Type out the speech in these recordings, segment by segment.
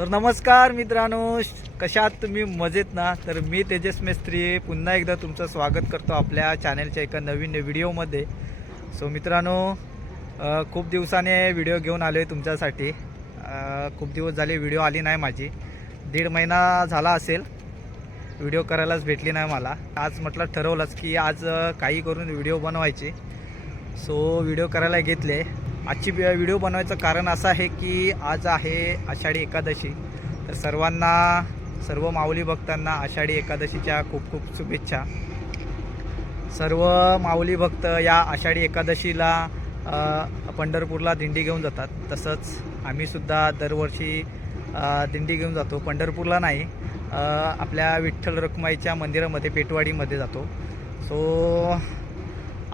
तर नमस्कार मित्रांनो, कशात तुम्ही मजेत ना? तर मी तेजस मेस्त्री पुन्हा एकदा तुमचं स्वागत करतो आपल्या चॅनलच्या एका नवीन व्हिडिओमध्ये. सो मित्रांनो, खूप दिवसाने व्हिडिओ घेऊन आलो आहे तुमच्यासाठी. खूप दिवस झाले व्हिडिओ आली नाही माझी, 1.5 महिना झाला असेल व्हिडिओ करायलाच भेटली नाही मला. आज म्हटलं ठरवलंच की आज काही करून व्हिडिओ बनवायची. सो व्हिडिओ करायला घेतले. आजची व्हिडिओ बनवायचं कारण असं आहे की आज आहे आषाढी एकादशी. तर सर्व माऊली भक्तांना आषाढी एकादशीच्या खूप खूप शुभेच्छा. सर्व माऊली भक्त या आषाढी एकादशीला पंढरपूरला दिंडी घेऊन जातात. तसंच आम्हीसुद्धा दरवर्षी दिंडी घेऊन जातो. पंढरपूरला नाही, आपल्या विठ्ठल रखुमाईच्या मंदिरामध्ये पेटवाडीमध्ये जातो. सो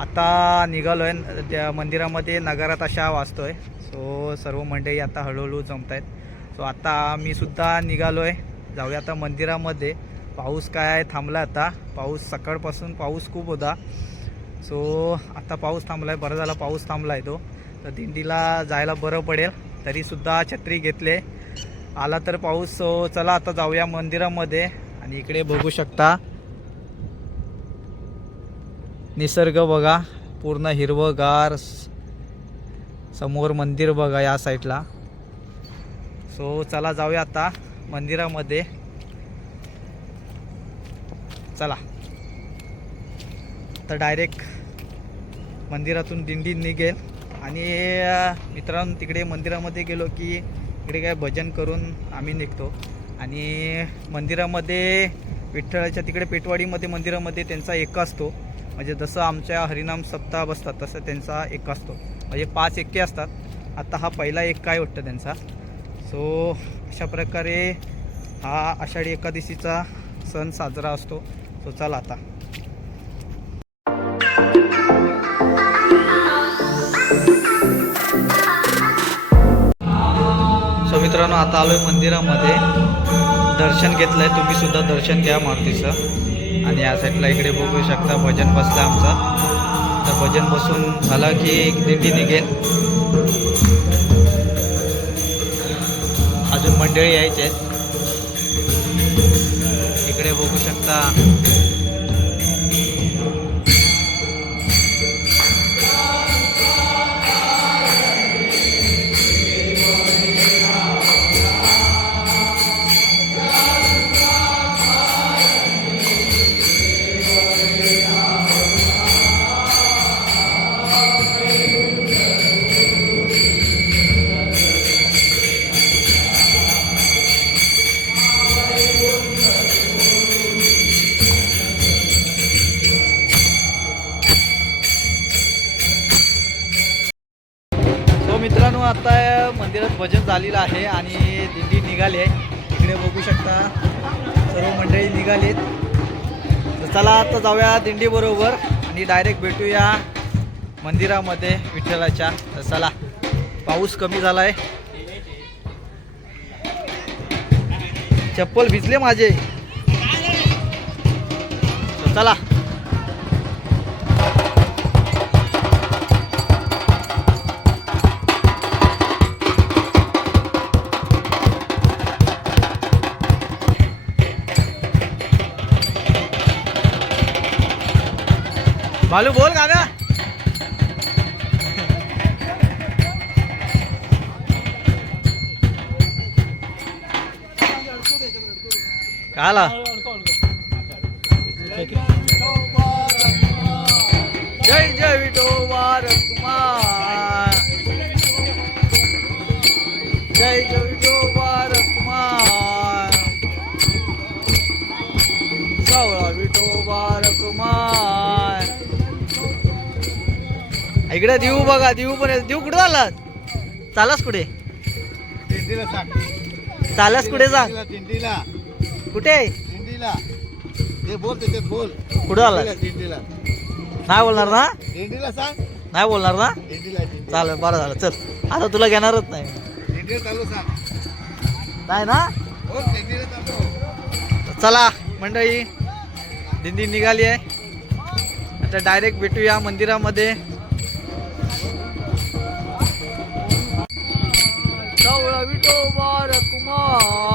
आता निघालो आहे त्या मंदिरामध्ये. नगारात अशा वाजतो आहे. सो सर्व मंडळी आता हळूहळू जमत आहेत. सो आता मी सुद्धा निघालो आहे. जाऊया आता मंदिरामध्ये. पाऊस काय थांबला आता. पाऊस सकाळपासून पाऊस खूप होता. सो आता पाऊस थांबला आहे. बरं झाला पाऊस थांबला आहे तो. तर दिंडीला जायला बरं पडेल. तरीसुद्धा छत्री घेतले, आला तर पाऊस. सो चला आता जाऊया मंदिरामध्ये. आणि इकडे बघू शकता निसर्ग बघा, पूर्ण हिरवंगार. समोर मंदिर बघा या साईडला. सो चला जाऊया आता मंदिरामध्ये. चला तर डायरेक्ट मंदिरातून दिंडी निघेल. आणि मित्रांनो, तिकडे मंदिरामध्ये गेलो की इकडे काय भजन करून आम्ही निघतो. आणि मंदिरामध्ये विठ्ठलाच्या तिकडे पेटवाडीमध्ये मंदिरामध्ये त्यांचा एक असतो. म्हणजे जसं आमच्या हरिनाम सप्ताह बसतात तसं त्यांचा एक असतो. म्हणजे 5 एके असतात. आता हा पहिला एक काय वाटतं त्यांचा. सो अशा प्रकारे हा आषाढी एकादशीचा सण साजरा असतो. सो चला आता. सो मित्रांनो, आता आलोय मंदिरामध्ये. दर्शन घेतलंय. तुम्ही सुद्धा दर्शन घ्या मारुतीचं. आणि या साईडला इकडे बघू शकता भजन बसलं आमचा. तर भजन बसून झालं की एक दिंडी निघेल. अजून मंडळी यायचे आहेत. इकडे बघू शकता मित्रांनो. आता मंदिरात भजन झालेलं आहे आणि दिंडी निघाली आहे. इकडे बघू शकता सर्व मंडळी निघालीत. तर चला आता जाऊया दिंडी बरोबर आणि डायरेक्ट भेटूया मंदिरामध्ये विठ्ठलाच्या. तर चला, पाऊस कमी झाला आहे. चप्पल भिजले माझे. तर चला. भालू बोल गाना. काला जय जय विठोबा रखुमा, जय जय विठोबा रखुमा, सावळा विठोबा रखुमा. इकडे देऊ बघा. देऊ पण देऊ कुठे चाललास? चालास कुठे? चालास कुठे? जा कुठे? कुठे आलास? नाही बोलणार ना? नाही बोलणार ना? चालेल, बरं झालं. चल आता तुला घेणारच नाही. नाही ना? चला मंडळी, दिंडी निघाली आहे. आता डायरेक्ट भेटूया मंदिरामध्ये. सावळा विठोबा रखुमा.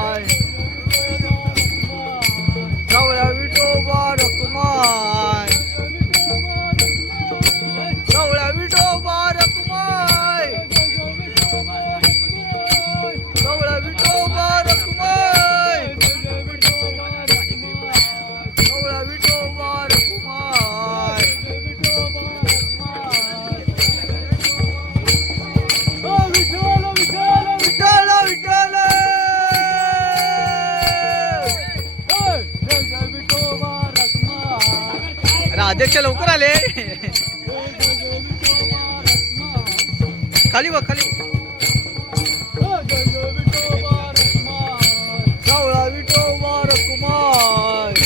अध्यक्ष लवकर आले. खाली बघ खाली. सावळा विठोबा रकुमार.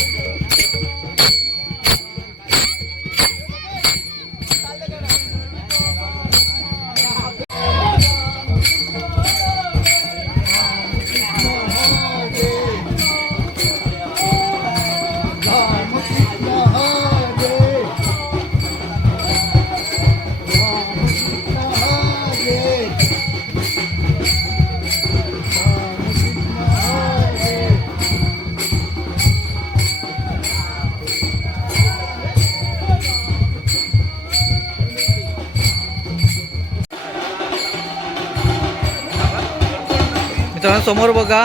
मित्रांनो समोर बघा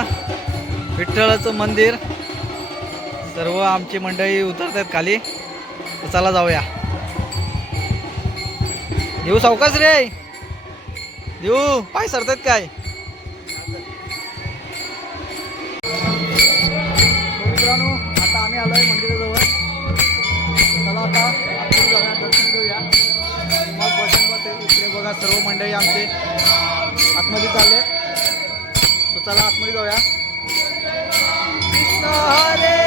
विठ्ठलाचं मंदिर. सर्व आमची मंडळी उतरतात खाली. तर चला जाऊया. देऊ सावकाश रे. देऊ पाय सरतात काय. मित्रांनो आता आम्ही आलोय मंदिराजवळ. चला आता आतमध्ये जाऊया, दर्शन घेऊया. मग बसून बसेल. इकडे बघा सर्व मंडळी आमचे आतमध्ये चालले. चला आतमध्ये जाऊया. कृष्ण हरे.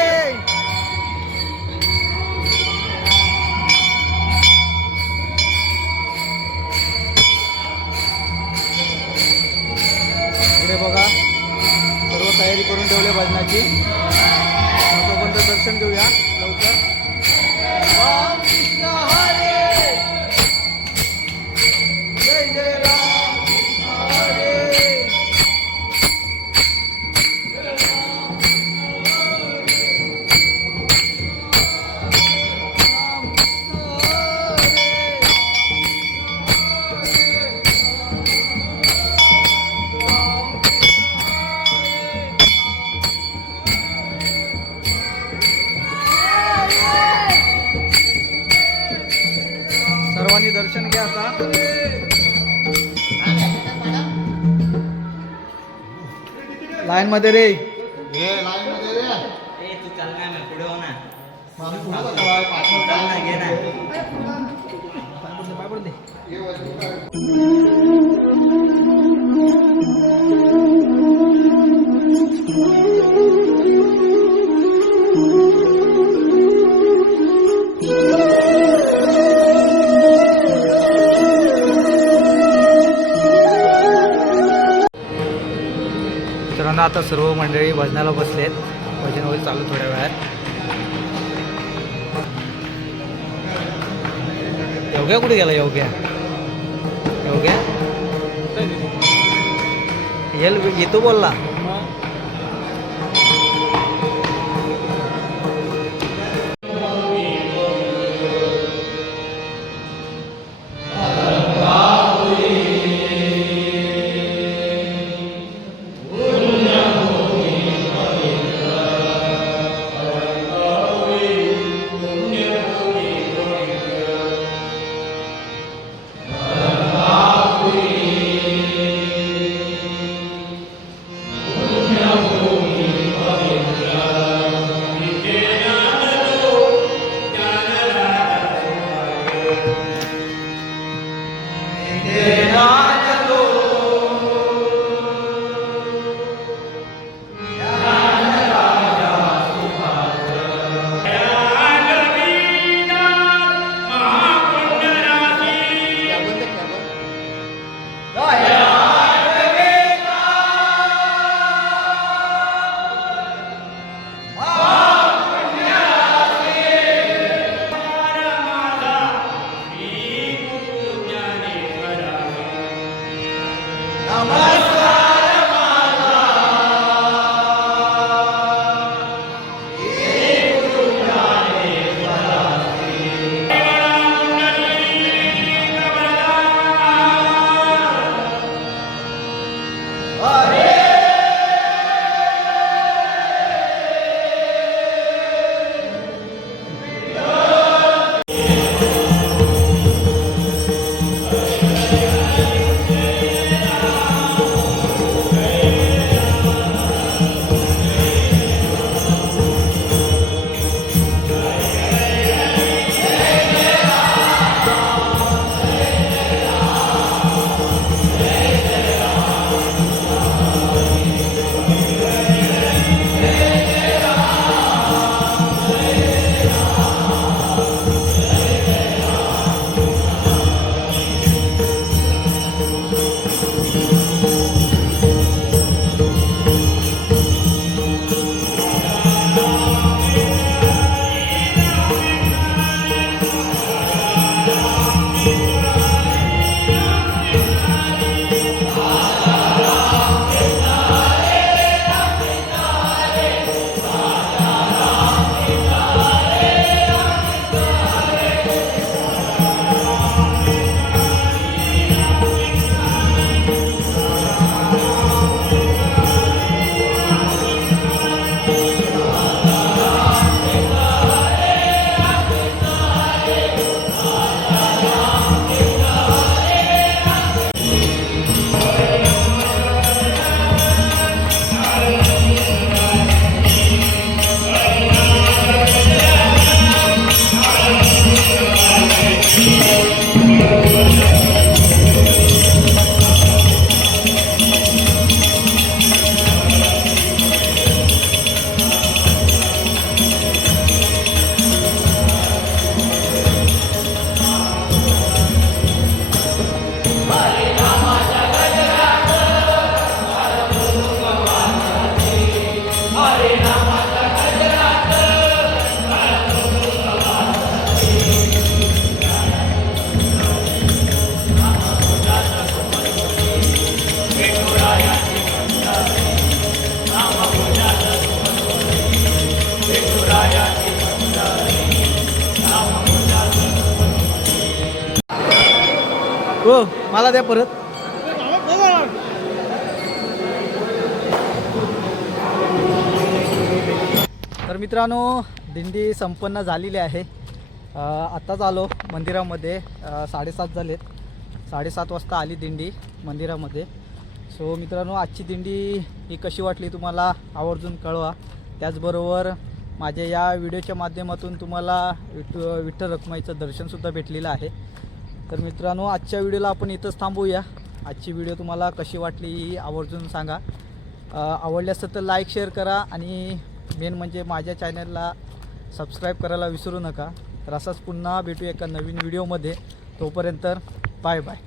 इकडे बघा सर्व तयारी करून ठेवली भजनाची. तोपर्यंत दर्शन घेऊया लवकर. कृष्ण हरे. जय जय राम. हरे. सर्वांनी दर्शन घ्या आता. लाईन मध्ये रे. लाईन मध्ये रे. तू चाल ना पुढे हो ना. चाल ना घे ना. पाय पडून दे. मित्रांनो आता सर्व मंडळी भजनाला बसलेत. भजन वगैरे चालू थोड्या वेळात. योग्या कुठे गेला. योग्या योग्या येतो बोलला. हो मला द्या परत. तर मित्रांनो दिंडी संपन्न झालेली आहे. आत्ताच आलो मंदिरामध्ये. 7:30 झालेत. 7:30 वाजता आली दिंडी मंदिरामध्ये. सो मित्रांनो आजची दिंडी ही कशी वाटली तुम्हाला आवर्जून कळवा. त्याचबरोबर माझ्या या व्हिडिओच्या माध्यमातून तुम्हाला विठ्ठल रखुमाईचं दर्शनसुद्धा भेटलेलं आहे. तर मित्रांनो आजच्या व्हिडिओला आपण इथंच थांबूया. आजची व्हिडिओ तुम्हाला कशी वाटली ही आवर्जून सांगा. आवडली असेल तर लाईक शेअर करा आणि मेन म्हणजे माझ्या चॅनलला सबस्क्राईब करायला विसरू नका. तर असंच पुन्हा भेटू एका नवीन व्हिडिओमध्ये. तोपर्यंत बाय बाय.